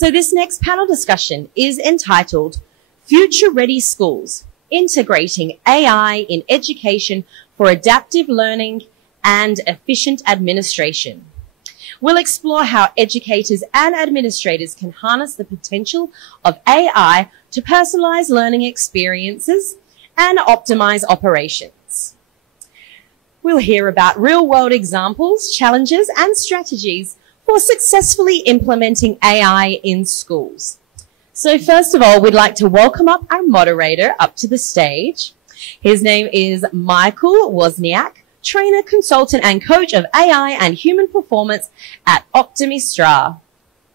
So this next panel discussion is entitled Future Ready Schools, Integrating AI in Education for Adaptive Learning and Efficient Administration. We'll explore how educators and administrators can harness the potential of AI to personalize learning experiences and optimize operations. We'll hear about real-world examples, challenges, and strategies for successfully implementing AI in schools. So first of all, we'd like to welcome up our moderator up to the stage. His name is Michael Wozniak, trainer, consultant, and coach of AI and human performance at Optimistra.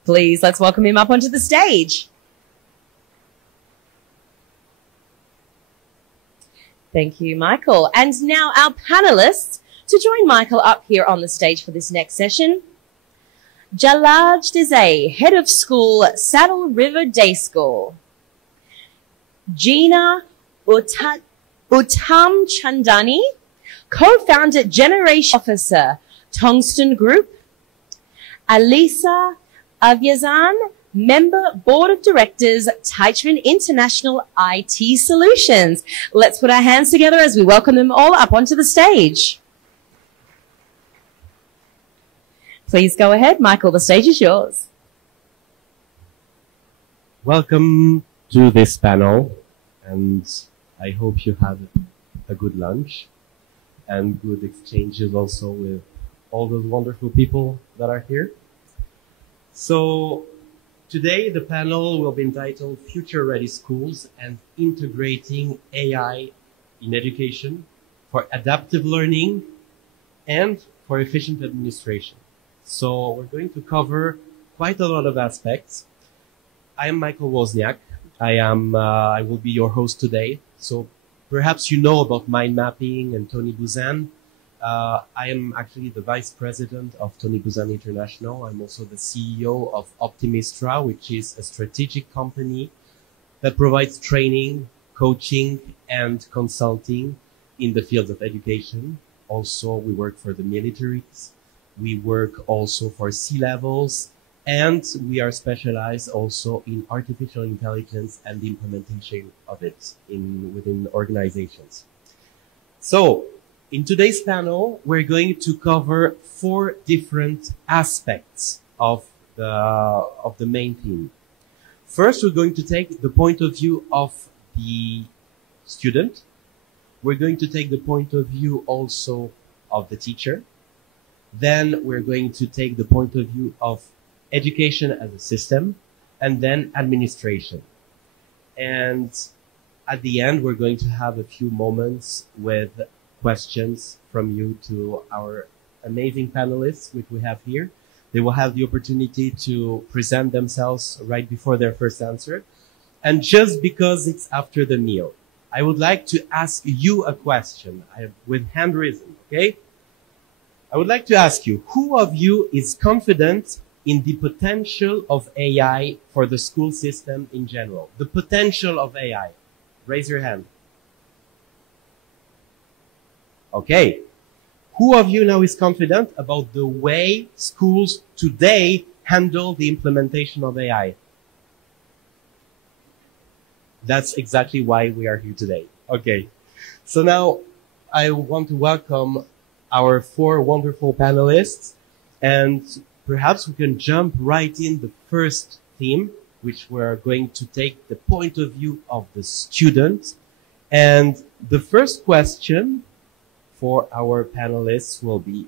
Please, let's welcome him up onto the stage. Thank you, Michael. And now our panelists to join Michael up here on the stage for this next session. Jalaj Desai, Head of School, Saddle River Day School. Gina Uttam Chandani, Co-founder Generation Officer, Tungsten Group. Alisa Avyazan, Member Board of Directors, Teichmann International IT Solutions. Let's put our hands together as we welcome them all up onto the stage. Please go ahead, Michael, the stage is yours. Welcome to this panel, and I hope you had a good lunch and good exchanges also with all those wonderful people that are here. So today the panel will be entitled Future Ready Schools and Integrating AI in Education for Adaptive Learning and for Efficient Administration. So we're going to cover quite a lot of aspects. I am Michael Wozniak. I will be your host today. So perhaps you know about mind mapping and Tony Buzan. I am actually the vice president of Tony Buzan International. I'm also the CEO of Optimistra, which is a strategic company that provides training, coaching, and consulting in the fields of education. Also, we work for the militaries. We work also for C-levels, and we are specialized also in artificial intelligence and the implementation of it within organizations. So, in today's panel, we're going to cover 4 different aspects of the main theme. First, we're going to take the point of view of the student. We're going to take the point of view also of the teacher. Then we're going to take the point of view of education as a system, and then administration. And at the end, we're going to have a few moments with questions from you to our amazing panelists, which we have here. They will have the opportunity to present themselves right before their first answer. And just because it's after the meal, I would like to ask you a question with hand risen, okay? I would like to ask you, who of you is confident in the potential of AI for the school system in general? The potential of AI. Raise your hand. Okay. Who of you now is confident about the way schools today handle the implementation of AI? That's exactly why we are here today. Okay. So now I want to welcome our 4 wonderful panelists, and perhaps we can jump right in the first theme, which we're going to take the point of view of the student. And the first question for our panelists will be,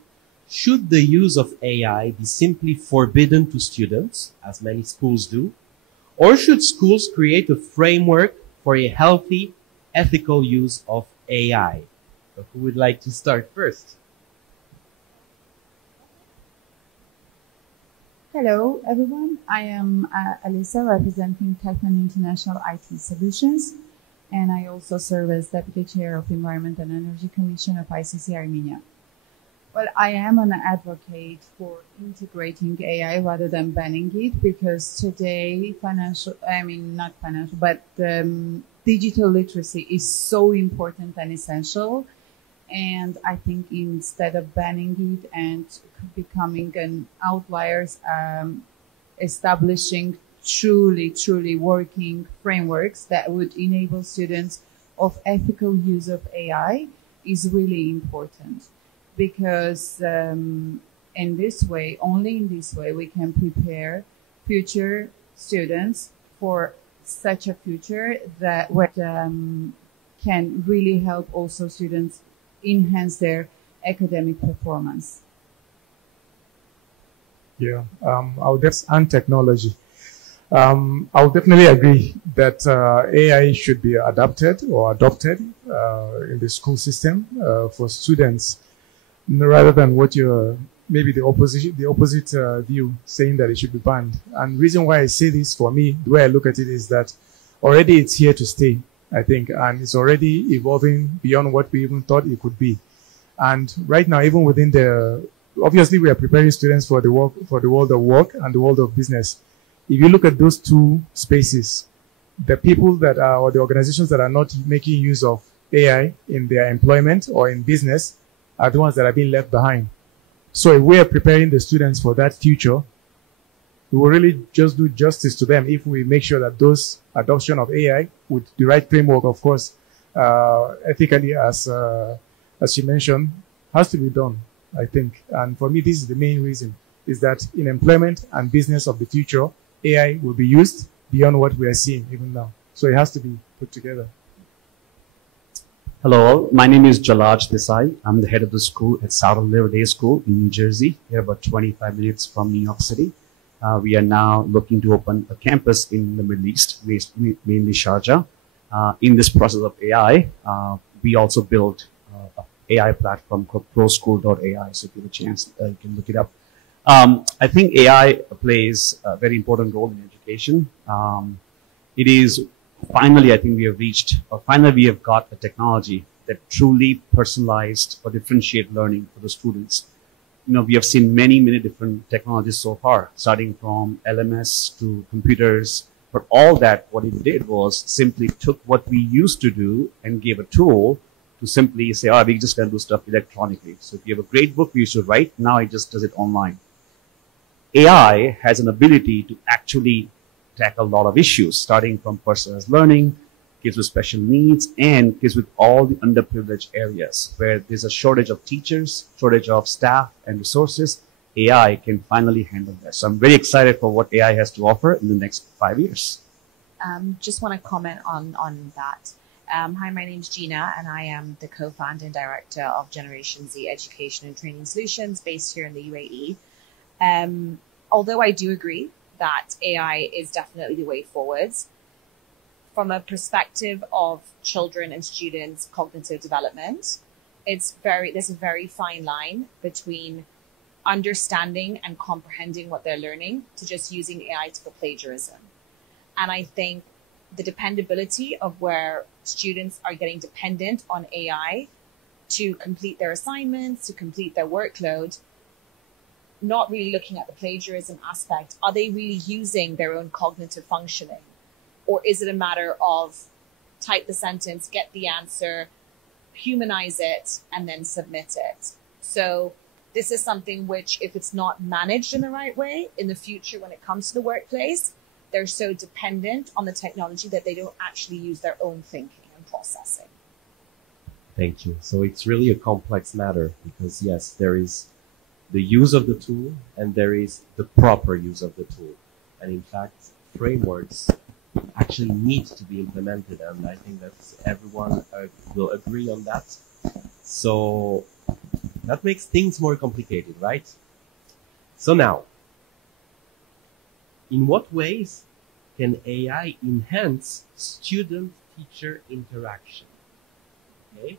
should the use of AI be simply forbidden to students, as many schools do, or should schools create a framework for a healthy, ethical use of AI? So who would like to start first? Hello, everyone. I am Alisa, representing Teichmann International IT Solutions, and I also serve as Deputy Chair of Environment and Energy Commission of ICC Armenia. Well, I am an advocate for integrating AI rather than banning it, because today digital literacy is so important and essential. And I think instead of banning it and becoming an outliers, establishing truly working frameworks that would enable students of ethical use of AI is really important, because in this way, only in this way, we can prepare future students for such a future that can really help also students enhance their academic performance. Yeah, and technology. I'll definitely agree that AI should be adapted or adopted in the school system for students, rather than what you're maybe the opposite view, saying that it should be banned. And reason why I say this, for me, the way I look at it is that already it's here to stay, I think, and it's already evolving beyond what we even thought it could be. And right now, even within obviously we are preparing students for the world of work and the world of business. If you look at those two spaces, the people that are, or the organizations that are not making use of AI in their employment or in business, are the ones that are being left behind. So if we are preparing the students for that future, we will really just do justice to them if we make sure that those adoption of AI with the right framework, of course, ethically, as you mentioned, has to be done, I think. And for me, this is the main reason, is that in employment and business of the future, AI will be used beyond what we are seeing even now. So it has to be put together. Hello all, my name is Jalaj Desai. I'm the head of the school at Southern River Day School in New Jersey. We're about 25 minutes from New York City. We are now looking to open a campus in the Middle East, mainly Sharjah. In this process of AI, we also built an AI platform called ProSchool.ai. So if you have a chance, you can look it up. I think AI plays a very important role in education. It is finally, I think we have got a technology that truly personalized or differentiate learning for the students. You know, we have seen many different technologies so far, starting from LMS to computers. But all that, what it did was simply took what we used to do and gave a tool to simply say, oh, we're just going to do stuff electronically. So if you have a great book you should write, now it just does it online. AI has an ability to actually tackle a lot of issues, starting from personalized learning, kids with special needs, and kids with all the underprivileged areas where there's a shortage of teachers, shortage of staff and resources. AI can finally handle that. So I'm very excited for what AI has to offer in the next 5 years. Just want to comment on that. Hi, my name's Gina, and I am the co-founder and director of Generation Z Education and Training Solutions based here in the UAE. Although I do agree that AI is definitely the way forwards, from a perspective of children and students' cognitive development, there's a very fine line between understanding and comprehending what they're learning to just using AI for plagiarism. And I think the dependability of where students are getting dependent on AI to complete their assignments, to complete their workload, not really looking at the plagiarism aspect. Are they really using their own cognitive functioning? Or is it a matter of type the sentence, get the answer, humanize it, and then submit it? So this is something which, if it's not managed in the right way, in the future when it comes to the workplace, they're so dependent on the technology that they don't actually use their own thinking and processing. Thank you. So it's really a complex matter because, yes, there is the use of the tool and there is the proper use of the tool. And in fact, frameworks actually need to be implemented. And I think that everyone will agree on that. So that makes things more complicated, right? So now, in what ways can AI enhance student-teacher interaction? Okay?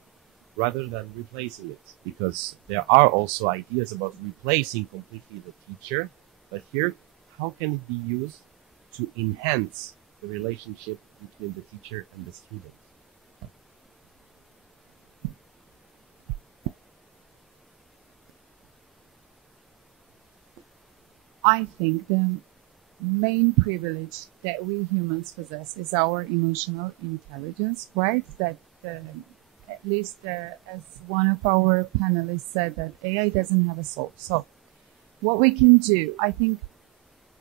Rather than replacing it, because there are also ideas about replacing completely the teacher, but here, how can it be used to enhance the relationship between the teacher and the student? I think the main privilege that we humans possess is our emotional intelligence, right? That at least as one of our panelists said, that AI doesn't have a soul. So what we can do, I think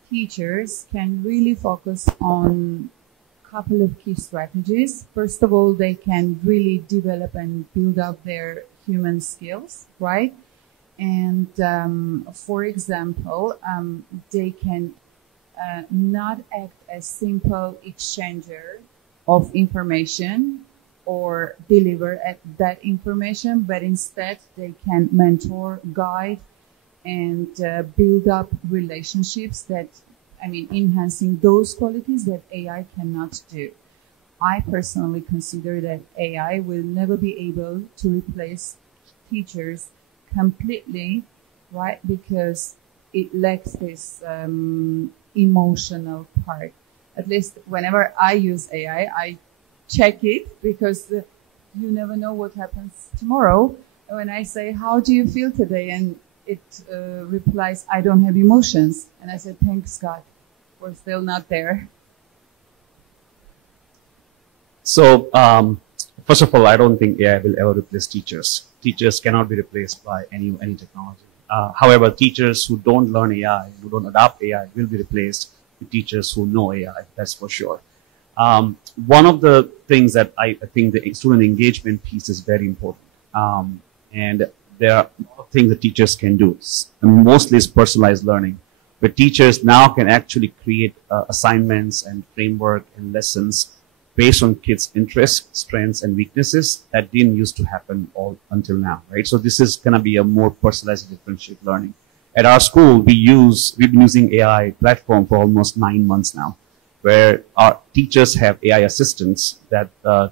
teachers can really focus on a couple of key strategies. First of all, they can really develop and build up their human skills, right? And for example, they can not act as simple exchanger of information or deliver that information, but instead they can mentor, guide, and build up relationships that, enhancing those qualities that AI cannot do. I personally consider that AI will never be able to replace teachers completely, right? Because it lacks this emotional part. At least whenever I use AI, I check it because you never know what happens tomorrow. When I say, how do you feel today? And it replies, I don't have emotions. And I said, thanks God, we're still not there. So, first of all, I don't think AI will ever replace teachers. Teachers cannot be replaced by any technology. However, teachers who don't learn AI, who don't adopt AI, will be replaced with teachers who know AI, that's for sure. One of the things that I think the student engagement piece is very important. And there are a lot of things that teachers can do. And mostly it's personalized learning, where teachers now can actually create assignments and framework and lessons based on kids' interests, strengths, and weaknesses that didn't used to happen all until now, right? So this is going to be a more personalized, differentiated learning. At our school, we've been using AI platform for almost 9 months now, where our teachers have AI assistants that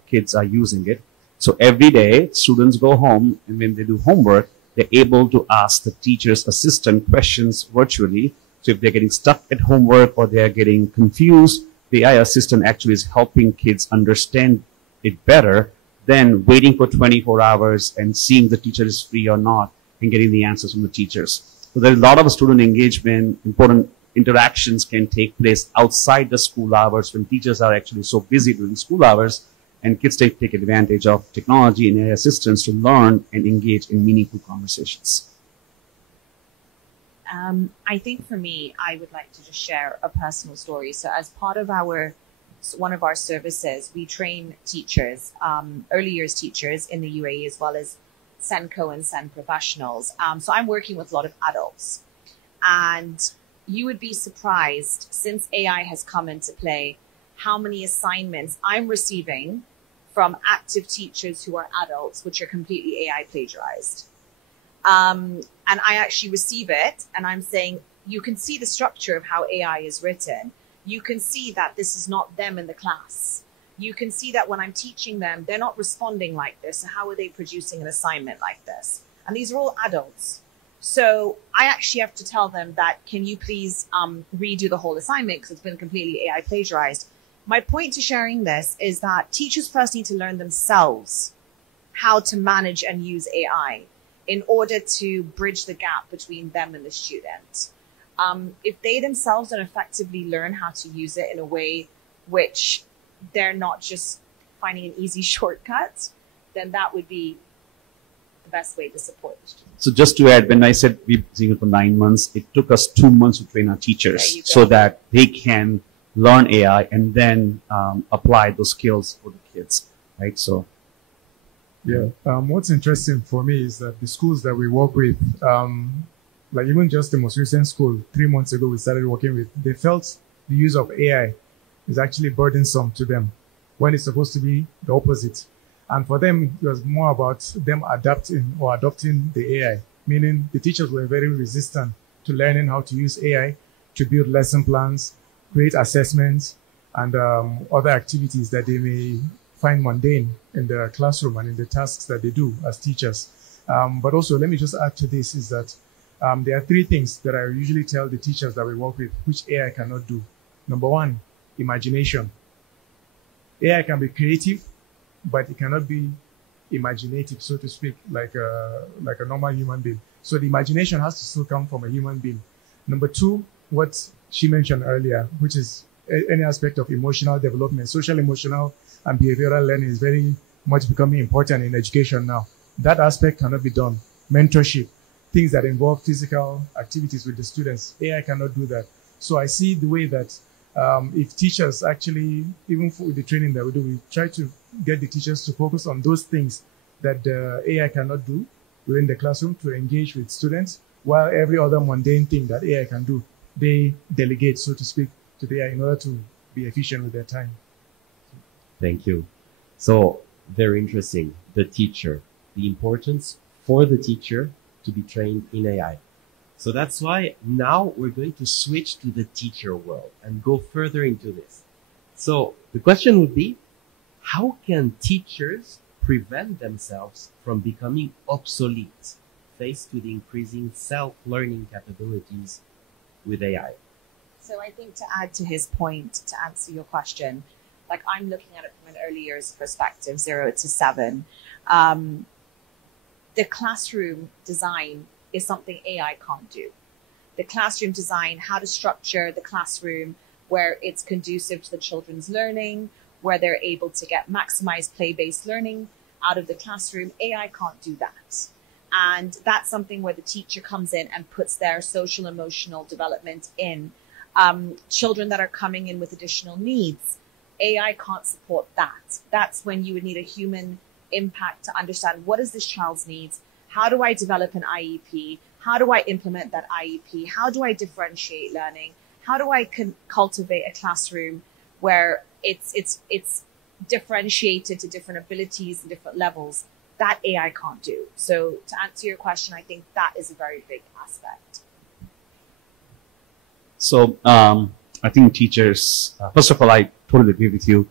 kids are using it. So every day, students go home, and when they do homework, they're able to ask the teacher's assistant questions virtually. So if they're getting stuck at homework or they're getting confused, the AI assistant actually is helping kids understand it better than waiting for 24 hours and seeing the teacher is free or not and getting the answers from the teachers. So there's a lot of student engagement, important interactions can take place outside the school hours when teachers are actually so busy during school hours, and kids take advantage of technology and AI assistants to learn and engage in meaningful conversations. I think for me, I would like to just share a personal story. So as part of one of our services, we train teachers, early years teachers in the UAE, as well as SENCO and SEN professionals. So I'm working with a lot of adults, and you would be surprised, since AI has come into play, how many assignments I'm receiving from active teachers who are adults, which are completely AI plagiarized. And I actually receive it, and I'm saying, you can see the structure of how AI is written. You can see that this is not them in the class. You can see that when I'm teaching them, they're not responding like this. So how are they producing an assignment like this? And these are all adults. So I actually have to tell them that, can you please redo the whole assignment because it's been completely AI plagiarized. My point to sharing this is that teachers first need to learn themselves how to manage and use AI in order to bridge the gap between them and the student. If they themselves don't effectively learn how to use it in a way which they're not just finding an easy shortcut, then that would be the best way to support the students. So just to add, when I said we've been using it for 9 months, it took us 2 months to train our teachers so that they can learn AI and then apply those skills for the kids, right? So. Yeah. What's interesting for me is that the schools that we work with, like even just the most recent school, 3 months ago we started working with, they felt the use of AI is actually burdensome to them when it's supposed to be the opposite. And for them, it was more about them adapting or adopting the AI, meaning the teachers were very resistant to learning how to use AI to build lesson plans, create assessments, and other activities that they may find mundane in the classroom and in the tasks that they do as teachers. But also, let me just add to this is that there are 3 things that I usually tell the teachers that we work with, which AI cannot do. Number 1, imagination. AI can be creative, but it cannot be imaginative, so to speak, like a normal human being. So the imagination has to still come from a human being. Number 2, what she mentioned earlier, which is any aspect of emotional development, social, emotional, and behavioral learning is very much becoming important in education now. That aspect cannot be done. Mentorship, things that involve physical activities with the students, AI cannot do that. So I see the way that if teachers actually, even with the training that we do, we try to get the teachers to focus on those things that the AI cannot do within the classroom to engage with students, while every other mundane thing that AI can do, they delegate, so to speak, to the AI in order to be efficient with their time. Thank you. So, very interesting. The teacher, the importance for the teacher to be trained in AI. So that's why now we're going to switch to the teacher world and go further into this. So the question would be, how can teachers prevent themselves from becoming obsolete faced with increasing self-learning capabilities with AI? So I think to add to his point, to answer your question, like I'm looking at it from an early years perspective, 0 to 7. The classroom design is something AI can't do. The classroom design, how to structure the classroom where it's conducive to the children's learning, where they're able to get maximized play-based learning out of the classroom, AI can't do that. And that's something where the teacher comes in and puts their social emotional development in. Children that are coming in with additional needs, AI can't support that. That's when you would need a human impact to understand what is this child's needs, how do I develop an IEP, how do I implement that IEP, how do I differentiate learning, how do I cultivate a classroom where it's differentiated to different abilities and different levels. That AI can't do. So to answer your question, I think that is a very big aspect. So I think teachers, first of all, I totally agree with you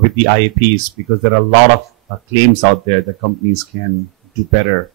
with the IEPs, because there are a lot of claims out there that companies can do better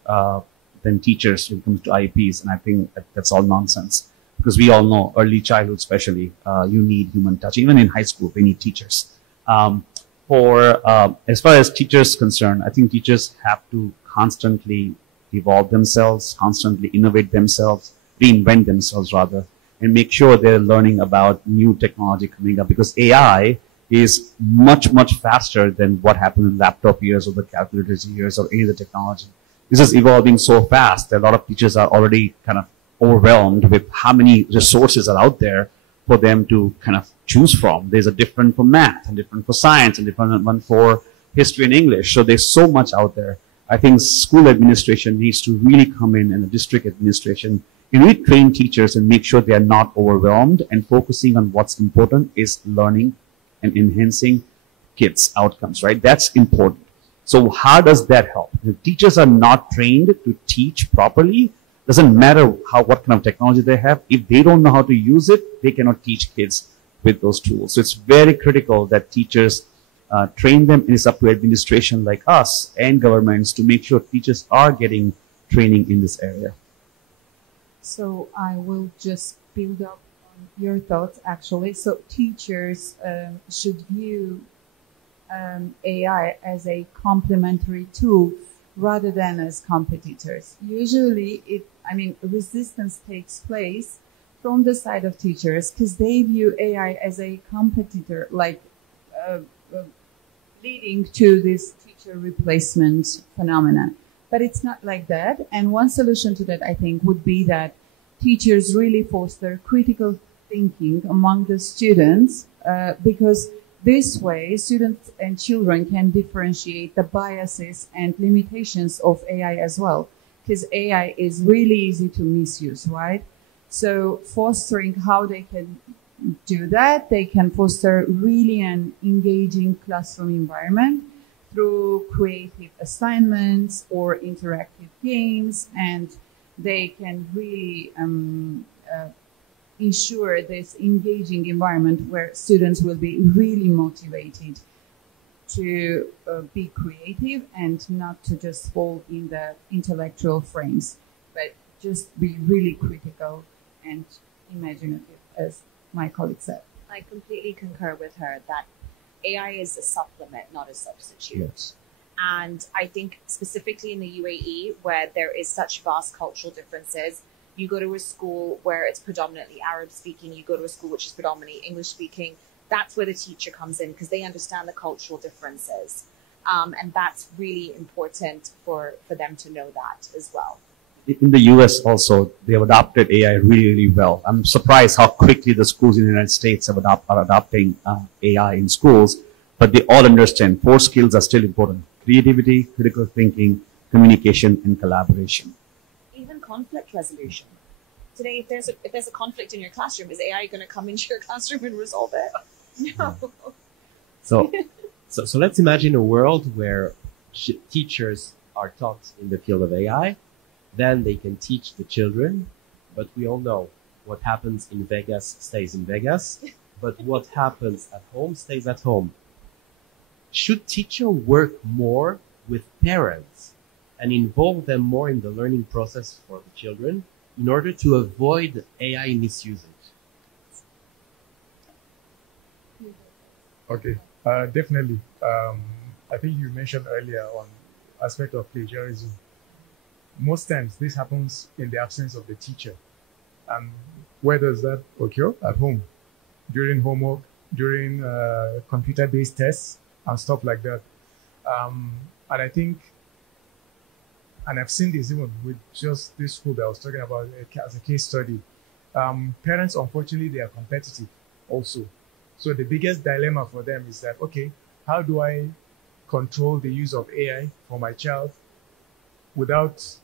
than teachers when it comes to IEPs. And I think that's all nonsense, because we all know early childhood, especially, you need human touch. Even in high school, they need teachers. As far as teachers concerned, I think teachers have to constantly evolve themselves, constantly innovate themselves, reinvent themselves rather, and make sure they're learning about new technology coming up, because AI is much, much faster than what happened in laptop years or the calculators years or any of the technology. This is evolving so fast that a lot of teachers are already kind of overwhelmed with how many resources are out there for them to kind of choose from. There's a different for math and different for science and different one for history and English. So there's so much out there. I think school administration needs to really come in, and the district administration, and really train teachers and make sure they are not overwhelmed, and focusing on what's important is learning and enhancing kids' outcomes, right? That's important. So how does that help? If teachers are not trained to teach properly, doesn't matter what kind of technology they have. If they don't know how to use it, they cannot teach kids with those tools. So it's very critical that teachers train them, and it's up to administration like us and governments to make sure teachers are getting training in this area. So I will just build up on your thoughts, actually. So teachers should view AI as a complementary tool rather than as competitors. Usually, resistance takes place from the side of teachers because they view AI as a competitor, like leading to this teacher replacement phenomenon. But it's not like that. And one solution to that, I think, would be that teachers really foster critical thinking among the students, because this way students and children can differentiate the biases and limitations of AI as well, because AI is really easy to misuse, right? So fostering how they can do that, they can foster really an engaging classroom environment through creative assignments or interactive games, and they can really ensure this engaging environment where students will be really motivated to be creative and not to just fall in the intellectual frames, but just be really critical and imaginative, as my colleague said. I completely concur with her that AI is a supplement, not a substitute. Yes. And I think specifically in the UAE, where there is such vast cultural differences, you go to a school where it's predominantly Arab speaking, you go to a school which is predominantly English speaking, that's where the teacher comes in because they understand the cultural differences. And that's really important for them to know that as well. in the US also, they have adopted AI really, really well. I'm surprised how quickly the schools in the United States are adopting AI in schools, but they all understand 4 skills are still important: creativity, critical thinking, communication, and collaboration. Even conflict resolution. Today, if there's a conflict in your classroom, is AI going to come into your classroom and resolve it? No. So let's imagine a world where teachers are taught in the field of AI, then they can teach the children, but we all know what happens in Vegas stays in Vegas, but what happens at home stays at home. Should teacher work more with parents and involve them more in the learning process for the children in order to avoid AI misusage? Okay, definitely. I think you mentioned earlier on aspect of plagiarism. Most times this happens in the absence of the teacher. And where does that occur? At home, during homework, during computer-based tests and stuff like that. And I think, and I've seen this even with just this school that I was talking about as a case study. Parents, unfortunately, they are competitive also. So the biggest dilemma for them is that, okay, how do I control the use of AI for my child without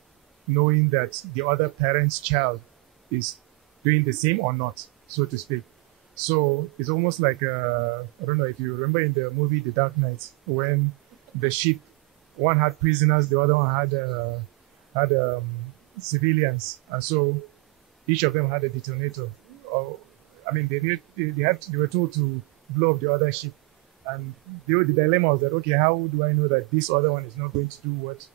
knowing that the other parent's child is doing the same or not, so to speak. So it's almost like, I don't know if you remember in the movie The Dark Knight, when the ship, one had prisoners, the other one had civilians. And so each of them had a detonator. I mean, they were told to blow up the other ship. And the dilemma was that, okay, how do I know that this other one is not going to do what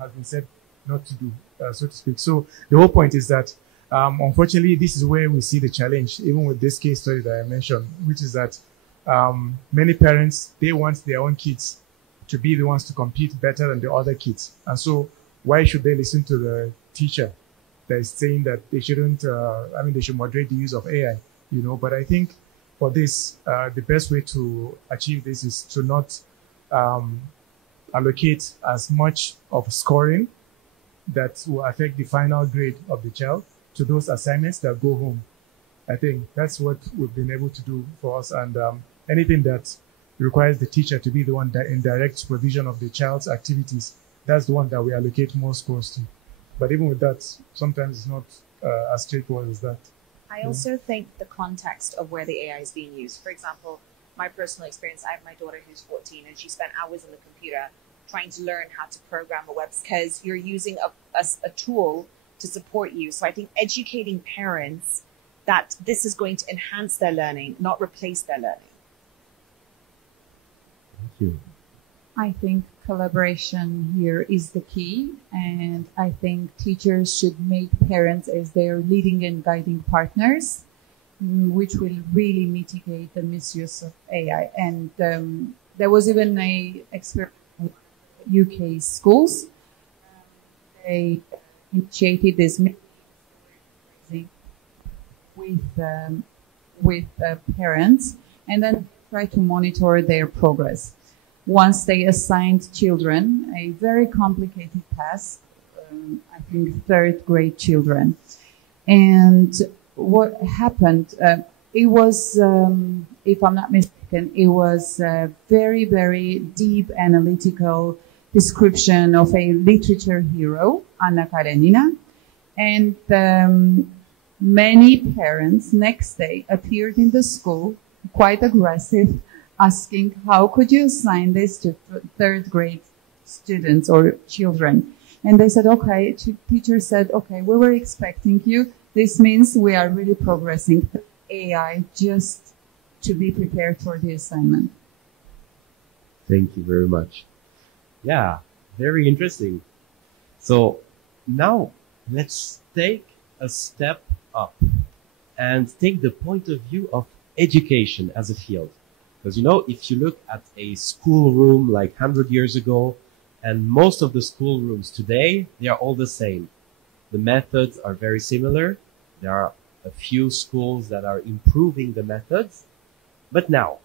has been said not to do, so to speak. So the whole point is that, unfortunately, this is where we see the challenge, even with this case study that I mentioned, which is that many parents, they want their own kids to be the ones to compete better than the other kids. And so why should they listen to the teacher that is saying that they shouldn't, they should moderate the use of AI, But I think for this, the best way to achieve this is to not allocate as much of scoring that will affect the final grade of the child to those assignments that go home. I think that's what we've been able to do for us. And anything that requires the teacher to be the one that in direct supervision of the child's activities, that's the one that we allocate more scores to. But even with that, sometimes it's not as straightforward as that. I also think the context of where the AI is being used. For example, my personal experience, I have my daughter who's 14 and she spent hours on the computer trying to learn how to program a website because you're using a tool to support you. So I think educating parents that this is going to enhance their learning, not replace their learning. Thank you. I think collaboration here is the key, and I think teachers should make parents as their leading and guiding partners, which will really mitigate the misuse of AI. And there was even an experiment with UK schools. They initiated this with parents, and then try to monitor their progress. Once they assigned children a very complicated task, I think 3rd grade children. And what happened, it was, if I'm not mistaken, it was a very, very deep analytical description of a literature hero, Anna Karenina. And many parents next day appeared in the school, quite aggressive, asking, how could you assign this to 3rd grade students or children? And they said, okay, teacher said, okay, we were expecting you. This means we are really progressing AI just to be prepared for the assignment. Thank you very much. Yeah, very interesting. So now let's take a step up and take the point of view of education as a field. Because, if you look at a schoolroom like 100 years ago, and most of the schoolrooms today, they are all the same. The methods are very similar. There are a few schools that are improving the methods. But now,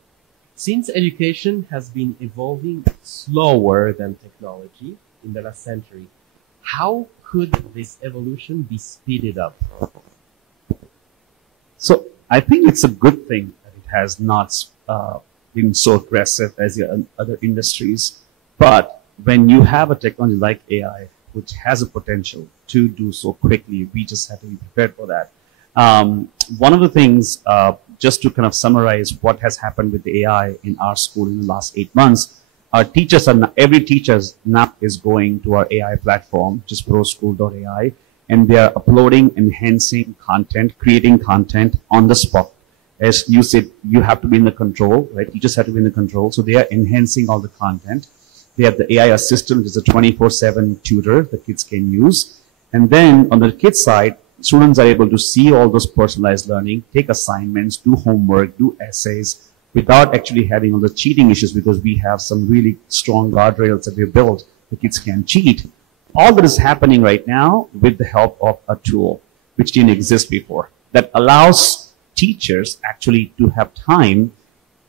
since education has been evolving slower than technology in the last century, how could this evolution be speeded up? So I think it's a good thing that it has not been so aggressive as the other industries. But when you have a technology like AI, which has a potential to do so quickly, we just have to be prepared for that. One of the things, just to kind of summarize what has happened with the AI in our school in the last 8 months, our teachers are now, every teacher now is going to our AI platform, just proschool.ai, and they are uploading, enhancing content, creating content on the spot. As you said, you have to be in the control, right? Teachers have to be in the control. So they are enhancing all the content. They have the AI assistant, which is a 24/7 tutor the kids can use. And then on the kids side, students are able to see all those personalized learning, take assignments, do homework, do essays, without actually having all the cheating issues, because we have some really strong guardrails that we've built. The kids can't cheat. All that is happening right now with the help of a tool which didn't exist before, that allows teachers actually to have time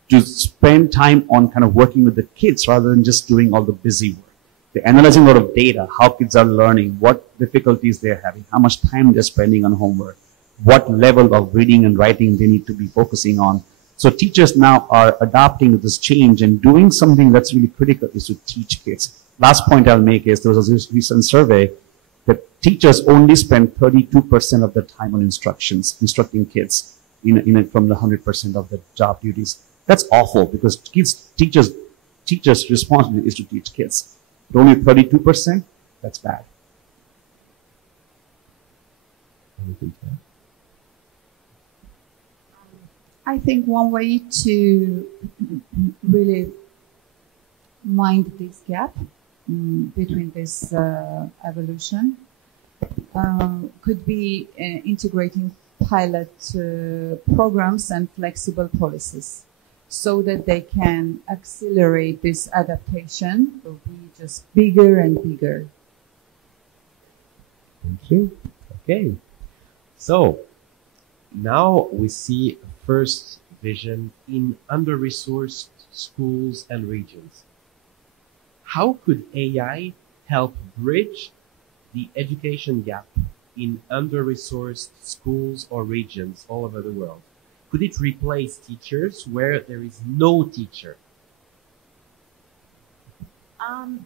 to spend time on kind of working with the kids rather than just doing all the busy work. They're analyzing a lot of data, how kids are learning, what difficulties they're having, how much time they're spending on homework, what level of reading and writing they need to be focusing on. So teachers now are adapting to this change and doing something that's really critical is to teach kids. Last point I'll make is there was a recent survey that teachers only spend 32% of their time on instructing kids from the 100% of the job duties. That's awful, because teachers' responsibility is to teach kids. But only 32%, that's bad. I think one way to really mind this gap between this evolution could be integrating pilot programs and flexible policies so that they can accelerate this adaptation to be just bigger and bigger. Thank you. Okay. So now we see a first vision in under-resourced schools and regions. How could AI help bridge the education gap in under-resourced schools or regions all over the world? Could it replace teachers where there is no teacher?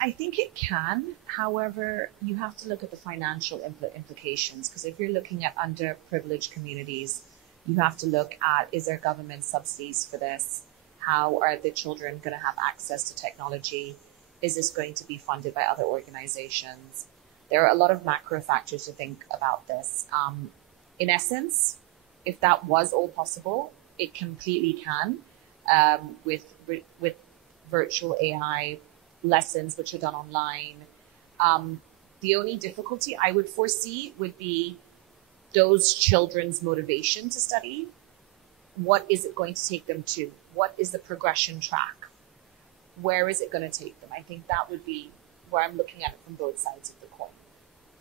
I think it can. However, you have to look at the financial implications, because if you're looking at underprivileged communities, you have to look at, is there government subsidies for this? How are the children going to have access to technology? Is this going to be funded by other organizations? There are a lot of macro factors to think about this. In essence, if that was all possible, it completely can, with virtual AI lessons which are done online. The only difficulty I would foresee would be those children's motivation to study. What is it going to take them to? What is the progression track? Where is it going to take them? I think that would be where I'm looking at it from both sides of the coin.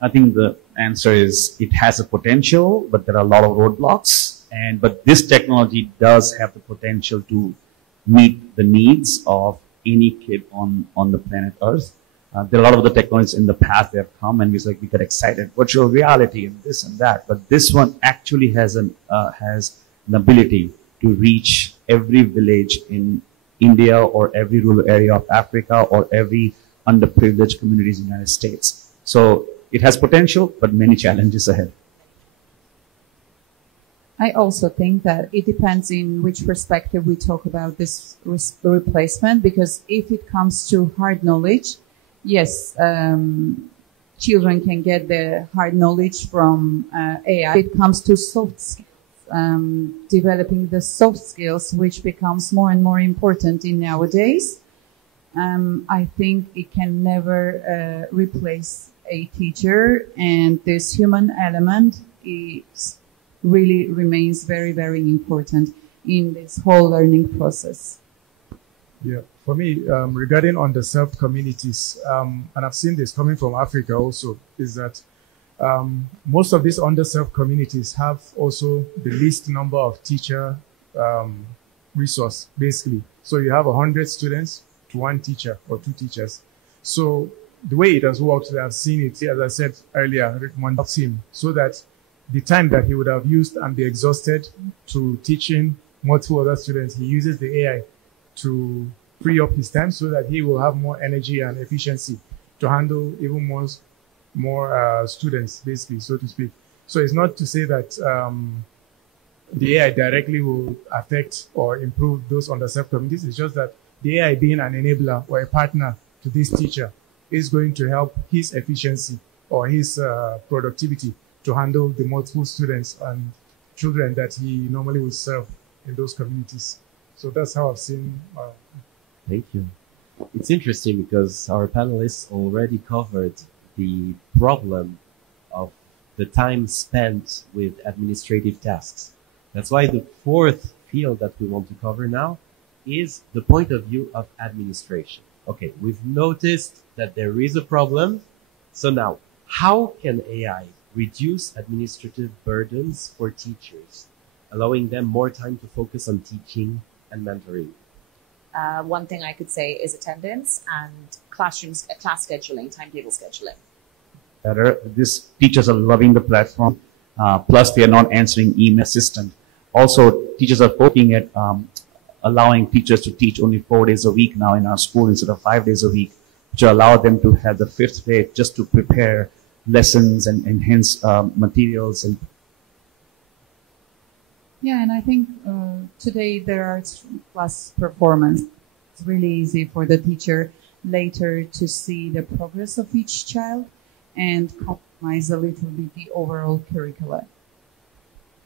I think the answer is it has a potential, but there are a lot of roadblocks. But this technology does have the potential to meet the needs of any kid on the planet Earth. There are a lot of the technologies in the past that have come, and we get excited, virtual reality and this and that. But this one actually has an ability to reach every village in India or every rural area of Africa or every underprivileged communities in the United States. So it has potential, but many challenges ahead. I also think that it depends in which perspective we talk about this replacement, because if it comes to hard knowledge, yes, children can get the hard knowledge from AI. If it comes to soft skills, developing the soft skills, which becomes more and more important in nowadays, I think it can never replace a teacher, and this human element really remains very, very important in this whole learning process. Yeah, for me, regarding underserved communities, and I've seen this coming from Africa also, is that most of these underserved communities have also the least number of teacher resource, basically. So you have 100 students to one teacher or two teachers. So the way it has worked, I've seen it, as I said earlier, recommend him so that the time that he would have used and be exhausted to teaching multiple other students, he uses the AI to free up his time so that he will have more energy and efficiency to handle even more students, basically, so to speak. So it's not to say that the AI directly will affect or improve those underserved communities. It's just that the AI being an enabler or a partner to this teacher is going to help his efficiency or his productivity to handle the multiple students and children that he normally would serve in those communities. So that's how I've seen. Thank you. It's interesting because our panelists already covered the problem of the time spent with administrative tasks. That's why the fourth field that we want to cover now is the point of view of administration. Okay, we've noticed that there is a problem. So now, how can AI reduce administrative burdens for teachers, allowing them more time to focus on teaching and mentoring? One thing I could say is attendance and class scheduling, timetable scheduling. Better. These teachers are loving the platform. Plus, they are not answering email assistant. Also, teachers are looking at allowing teachers to teach only 4 days a week now in our school instead of 5 days a week, which allow them to have the fifth day just to prepare lessons and enhance materials. And yeah, and I think today there are class performance. It's really easy for the teacher later to see the progress of each child and compromise a little bit the overall curricula.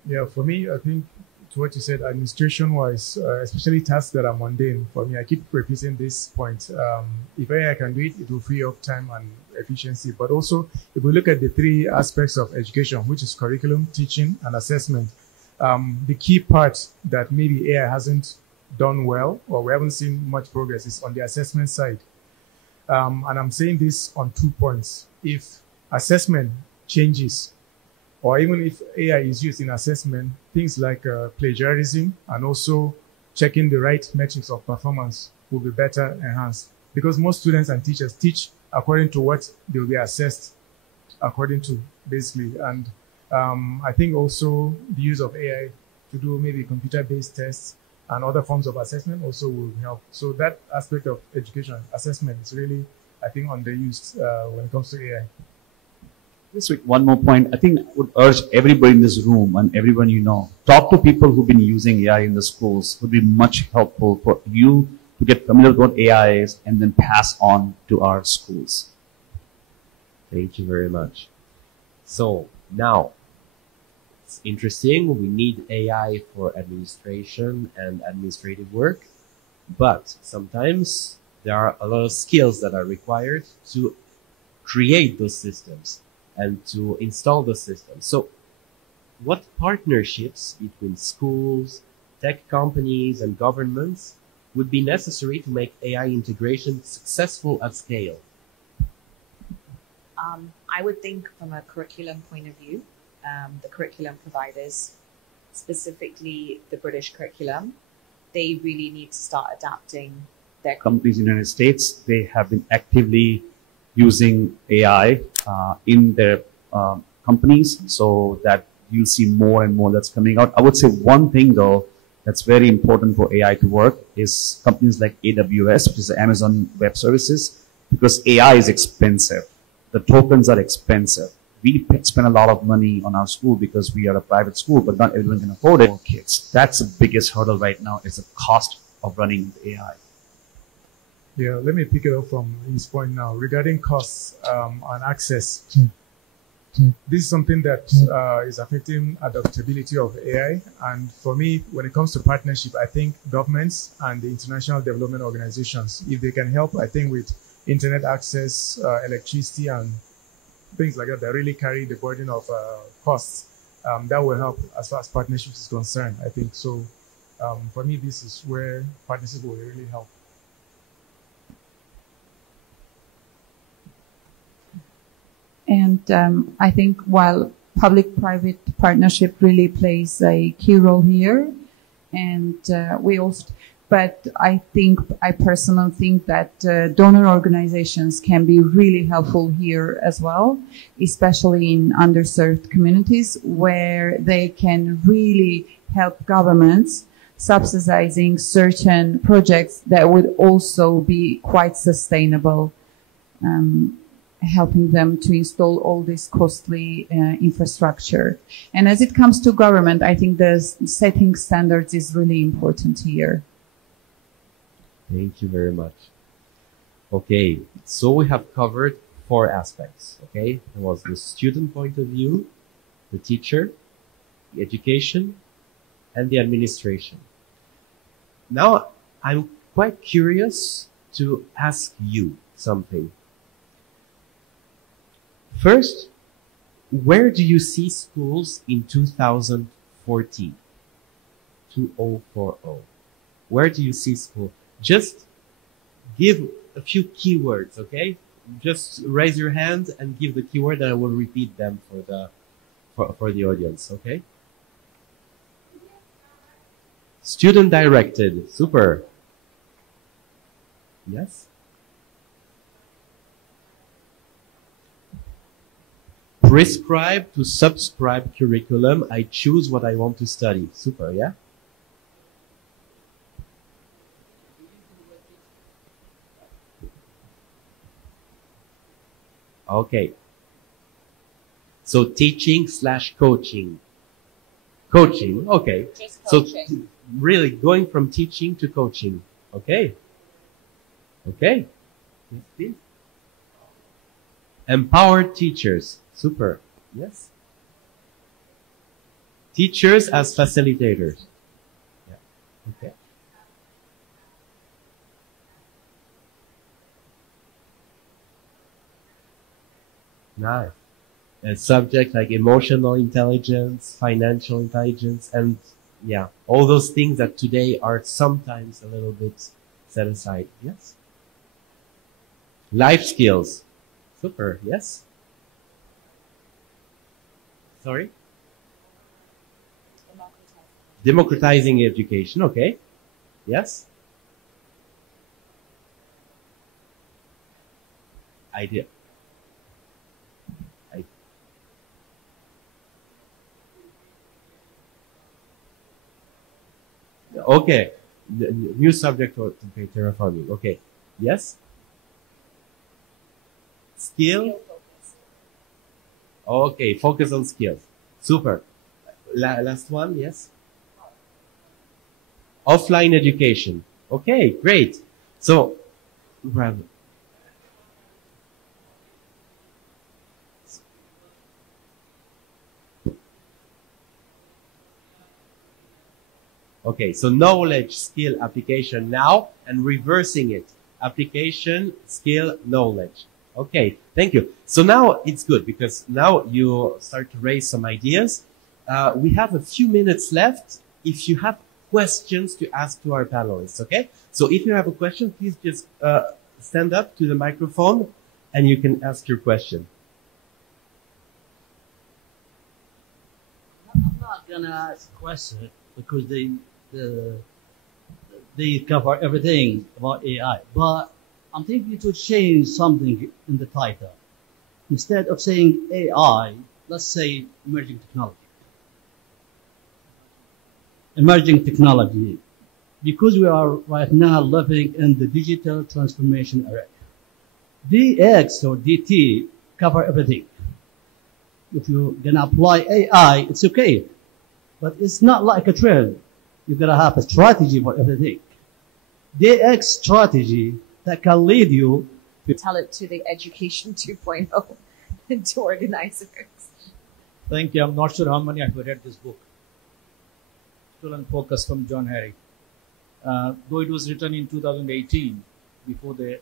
Yeah, for me, I think to what you said, administration-wise, especially tasks that are mundane, for me, I keep repeating this point. If AI can do it, it will free up time and efficiency. But also, if we look at the three aspects of education, which is curriculum, teaching, and assessment, the key part that maybe AI hasn't done well, or we haven't seen much progress, is on the assessment side. And I'm saying this on 2 points. If assessment changes, or even if AI is used in assessment, things like plagiarism and also checking the right metrics of performance will be better enhanced. Because most students and teachers teach according to what they will be assessed according to, basically. And I think also the use of AI to do maybe computer-based tests and other forms of assessment also will help. So that aspect of education, assessment, is really, I think, underused when it comes to AI. Just one more point. I think I would urge everybody in this room and everyone you know, talk to people who've been using AI in the schools. It would be much helpful for you to get familiar with what AI is and then pass on to our schools. Thank you very much. So now, it's interesting. We need AI for administration and administrative work, but sometimes there are a lot of skills that are required to create those systems and to install the system. So what partnerships between schools, tech companies, and governments would be necessary to make AI integration successful at scale? I would think from a curriculum point of view, the curriculum providers, specifically the British curriculum, they really need to start adapting their companies in the United States. They have been actively using AI in their companies, so that you'll see more and more that's coming out. I would say one thing though that's very important for AI to work is companies like AWS, which is Amazon Web Services, because AI is expensive. The tokens are expensive. We spend a lot of money on our school because we are a private school, but not everyone can afford it. Kids. That's the biggest hurdle right now, is the cost of running the AI. Yeah, let me pick it up from his point now. Regarding costs and access, this is something that is affecting adaptability of AI. And for me, when it comes to partnership, I think governments and the international development organizations, if they can help, I think with internet access, electricity, and things like that, that really carry the burden of costs, that will help as far as partnerships is concerned, I think. So for me, this is where partnership will really help. And I think while public-private partnership really plays a key role here, and we also, But I personally think that donor organizations can be really helpful here as well, especially in underserved communities where they can really help governments subsidizing certain projects that would also be quite sustainable, helping them to install all this costly infrastructure. And as it comes to government, I think the setting standards is really important here. Thank you very much. Okay, so we have covered 4 aspects, okay? There was the student point of view, the teacher, the education, and the administration. Now, I'm quite curious to ask you something. First, where do you see schools in 2040? 2040. Where do you see school? Just give a few keywords, okay? Just raise your hand and give the keyword, and I will repeat them for the audience, okay? Student directed, super. Yes? Prescribe to subscribe curriculum. I choose what I want to study. Super, yeah? Okay. So teaching / coaching. Coaching, okay. Just So coaching. really going from teaching to coaching. Okay. Okay. Yes, please. Empowered teachers. Super. Yes. Teachers as facilitators. Yeah. Okay. Nice. A subject like emotional intelligence, financial intelligence, and yeah, all those things that today are sometimes a little bit set aside. Yes. Life skills. Super. Yes. Sorry? Democratizing education. Okay. Yes. Idea. Okay. The new subject for okay, terraforming. Okay. Yes. Skill. Okay. Focus on skills. Super. Last one. Yes. Offline education. Okay. Great. So, bravo. Okay, so knowledge, skill, application now, and reversing it. Application, skill, knowledge. Okay, thank you. So now it's good because now you start to raise some ideas. We have a few minutes left. If you have questions to ask to our panelists, okay? So if you have a question, please just stand up to the microphone and you can ask your question. I'm not gonna ask a question because they cover everything about AI, but I'm thinking to change something in the title. Instead of saying AI, let's say emerging technology. Emerging technology, because we are right now living in the digital transformation era. DX or DT cover everything. If you're gonna apply AI, it's okay, but it's not like a trend. You're gonna have a strategy for everything. DX strategy that can lead you Tell it to the Education 2.0 and to organizers. Thank you. I'm not sure how many have read this book. Student Focus from John Harry. Though it was written in 2018, before the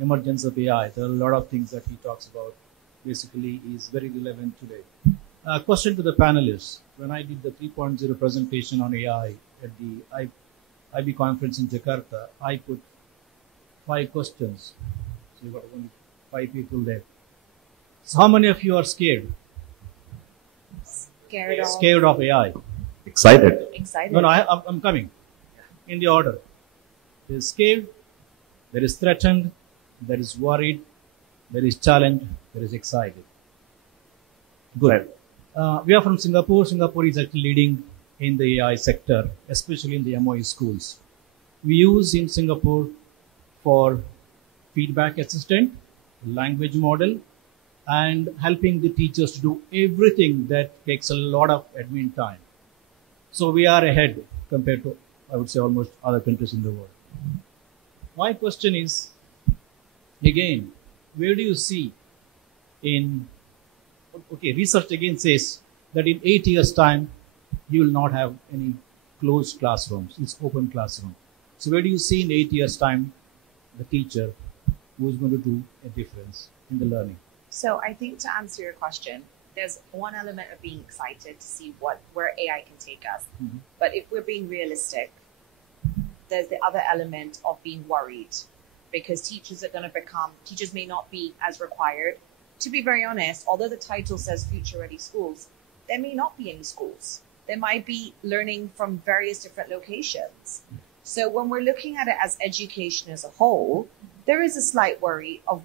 emergence of AI, there are a lot of things that he talks about. Basically, is very relevant today. Question to the panelists. When I did the 3.0 presentation on AI at the IB conference in Jakarta, I put 5 questions. So you got only 5 people there. So how many of you are scared? Scared of AI? Excited. excited. No, I'm coming in the order. There is scared, there is threatened, there is worried, there is challenged, there is excited. Good. We are from Singapore. Singapore is actually leading in the AI sector, especially in the MOE schools. We use in Singapore for feedback assistant, language model, and helping the teachers to do everything that takes a lot of admin time. So we are ahead compared to, I would say, almost other countries in the world. My question is, again, where do you see research again says that in 8 years' time, you will not have any closed classrooms. It's open classroom. So where do you see in 8 years' time the teacher who is going to do a difference in the learning? So I think to answer your question, there's one element of being excited to see where AI can take us. Mm-hmm. But if we're being realistic, there's the other element of being worried, because teachers may not be as required. To be very honest, although the title says future ready schools, there may not be any schools. There might be learning from various different locations. So when we're looking at it as education as a whole, there is a slight worry of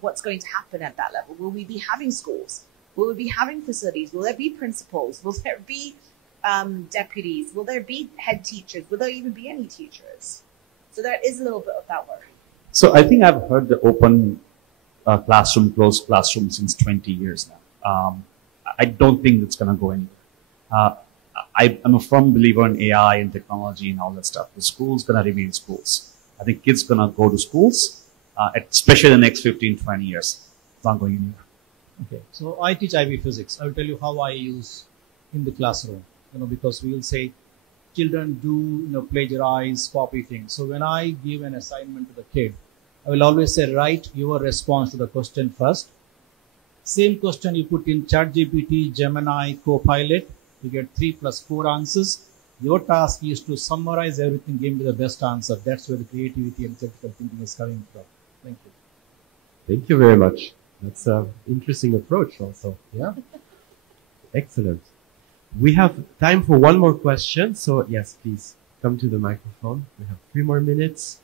what's going to happen at that level. Will we be having schools? Will we be having facilities? Will there be principals? Will there be deputies? Will there be head teachers? Will there even be any teachers? So there is a little bit of that worry. So I think I've heard the open classroom, closed classroom since 20 years now. I don't think it's going to go anywhere. I'm a firm believer in AI and technology and all that stuff. The school's going to remain schools. I think kids going to go to schools, especially in the next 15, 20 years. It's not going anywhere. Okay, so I teach IB physics. I will tell you how I use in the classroom, because we will say children do, plagiarize, copy things. So when I give an assignment to the kid, I will always say, write your response to the question first. Same question you put in ChatGPT, Gemini, Copilot, you get 3 plus 4 answers. Your task is to summarize everything, give me the best answer. That's where the creativity and critical thinking is coming from. Thank you. Thank you very much. That's an interesting approach also. Yeah. Excellent. We have time for one more question. So yes, please come to the microphone. We have 3 more minutes.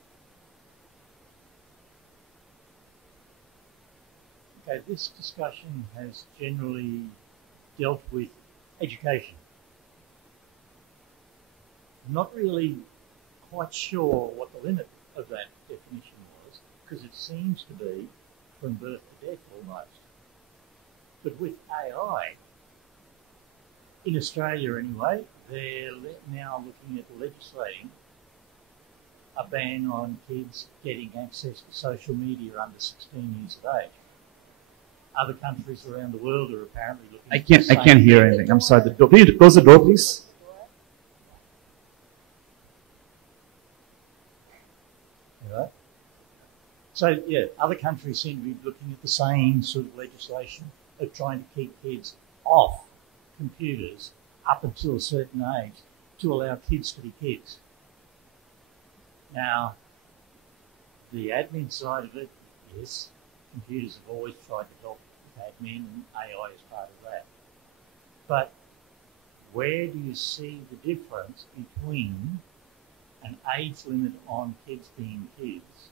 Okay, this discussion has generally dealt with education. I'm not really quite sure what the limit of that definition was, because it seems to be from birth to death almost. But with AI, in Australia anyway, they're now looking at legislating a ban on kids getting access to social media under 16 years of age. Other countries around the world are apparently looking at the same. I can't hear anything. I'm sorry. The door. Can you close the door, please? Right. So, yeah, other countries seem to be looking at the same sort of legislation of trying to keep kids off computers up until a certain age to allow kids to be kids. Now, the admin side of it, yes, computers have always tried to help admin, and AI is part of that. But where do you see the difference between an age limit on kids being kids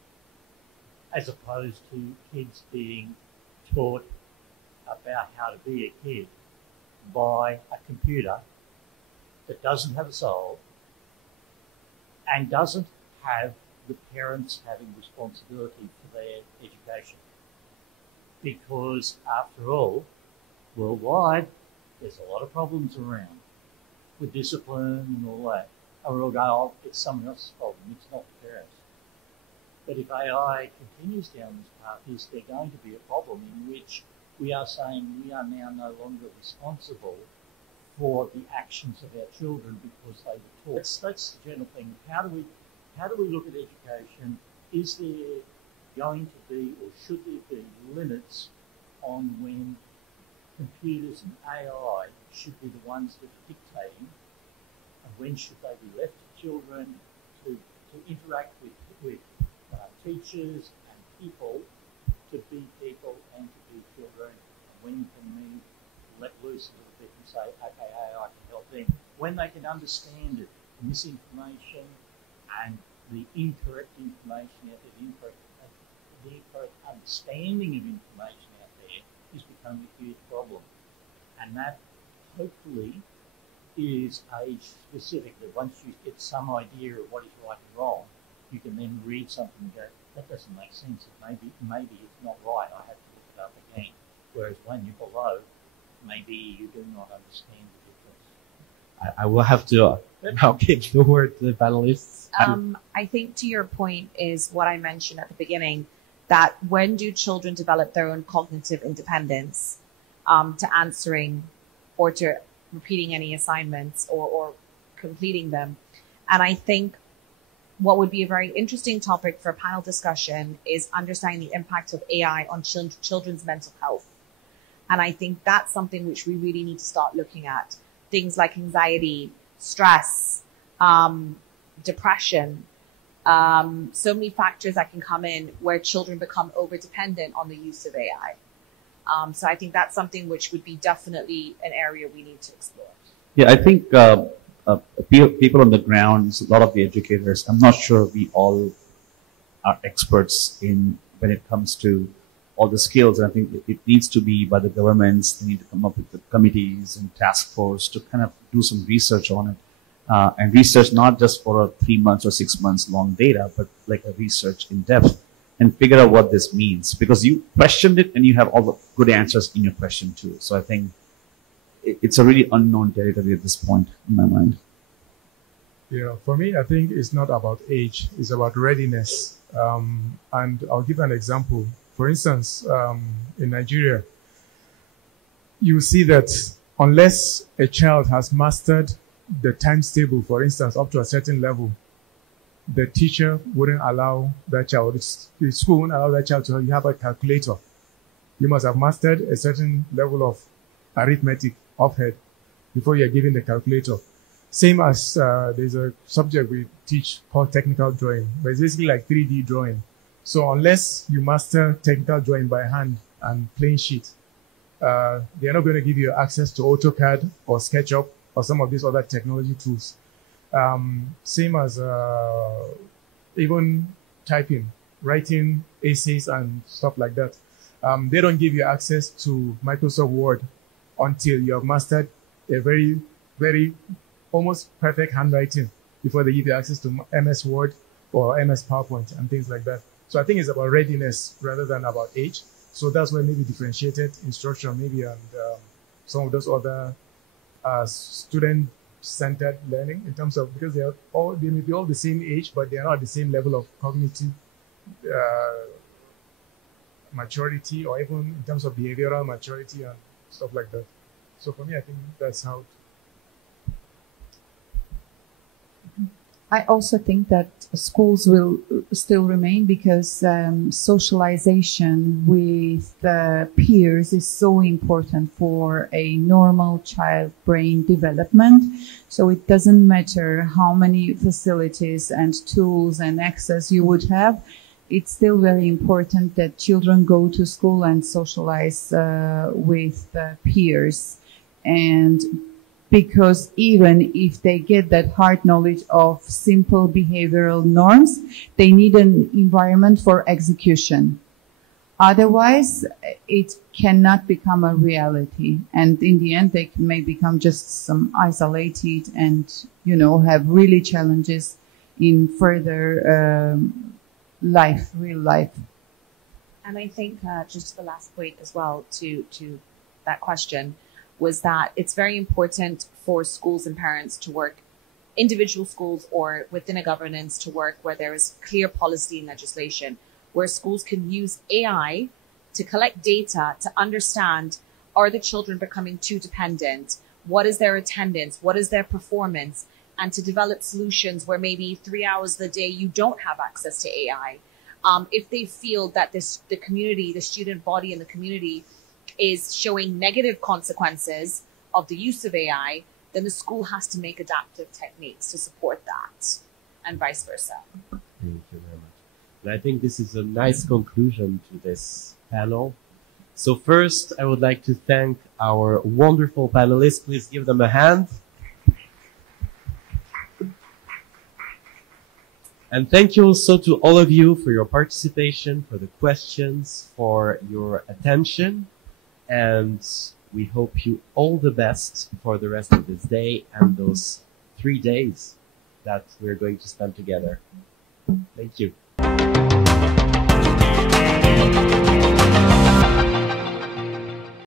as opposed to kids being taught about how to be a kid by a computer that doesn't have a soul and doesn't have the parents having responsibility for their education? Because after all, worldwide, there's a lot of problems around with discipline and all that. And we'll go, oh, it's someone else's problem, it's not the parents. But if AI continues down this path, is there going to be a problem in which we are saying we are now no longer responsible for the actions of our children because they were taught? That's the general thing. How do we look at education? Is there going to be, or should there be, limits on when computers and AI should be the ones that are dictating, and when should they be left to children to interact with teachers and people, to be people and to be children, and when can we let loose a little bit and say, okay, AI can help them, when they can understand it, misinformation and the incorrect information out there, the incorrect understanding of information out there is becoming a huge problem. And that hopefully is age specific, that once you get some idea of what is right and wrong, you can then read something and go, that doesn't make sense. Maybe it's not right. I have to look it up again. Whereas when you're below, maybe you do not understand the difference. I will have to now give the word to the panelists. I think to your point is what I mentioned at the beginning, that when do children develop their own cognitive independence to answering or to repeating any assignments or completing them. And I think what would be a very interesting topic for a panel discussion is understanding the impact of AI on children's mental health. And I think that's something which we really need to start looking at. Things like anxiety, stress, depression, so many factors that can come in where children become over-dependent on the use of AI. So I think that's something which would be definitely an area we need to explore. Yeah, I think people on the ground, a lot of the educators, I'm not sure we all are experts in when it comes to all the skills. And I think it needs to be by the governments. They need to come up with the committees and task force to kind of do some research on it. And research not just for a 3 months or 6 months long data, but like a research in depth and figure out what this means. Because you questioned it and you have all the good answers in your question too. So I think it's a really unknown territory at this point in my mind. Yeah, for me, I think it's not about age, it's about readiness. And I'll give an example. For instance, in Nigeria, you see that unless a child has mastered the times table, for instance, up to a certain level, the teacher wouldn't allow that child, the school wouldn't allow that child to have a calculator. You must have mastered a certain level of arithmetic offhand before you're given the calculator. Same as there's a subject we teach called technical drawing, but it's basically like 3D drawing. So unless you master technical drawing by hand and plain sheet, they're not going to give you access to AutoCAD or SketchUp or some of these other technology tools. Same as even typing, writing essays and stuff like that. They don't give you access to Microsoft Word until you have mastered a very, very almost perfect handwriting before they give you access to MS Word or MS PowerPoint and things like that. So I think it's about readiness rather than about age. So that's why maybe differentiated instruction, maybe, and some of those other student-centered learning in terms of, because they may be all the same age, but they are not at the same level of cognitive maturity, or even in terms of behavioral maturity and stuff like that. So for me, I think that's how. I also think that schools will still remain because socialization with peers is so important for a normal child brain development. So it doesn't matter how many facilities and tools and access you would have. It's still very important that children go to school and socialize with peers. And because even if they get that hard knowledge of simple behavioral norms, they need an environment for execution. Otherwise, it cannot become a reality. And in the end, they may become just some isolated and, have really challenges in further life, real life. And I think just the last point as well to that question was that it's very important for schools and parents to work, individual schools or within a governance, to work where there is clear policy and legislation, where schools can use AI to collect data to understand, are the children becoming too dependent? What is their attendance? What is their performance? And to develop solutions where maybe 3 hours of the day you don't have access to AI. If they feel that the community, the student body in the community is showing negative consequences of the use of AI, then the school has to make adaptive techniques to support that, and vice versa. Thank you very much. And I think this is a nice conclusion to this panel. So first, I would like to thank our wonderful panelists. Please give them a hand. And thank you also to all of you for your participation, for the questions, for your attention. And we hope you all the best for the rest of this day and those 3 days that we're going to spend together. Thank you.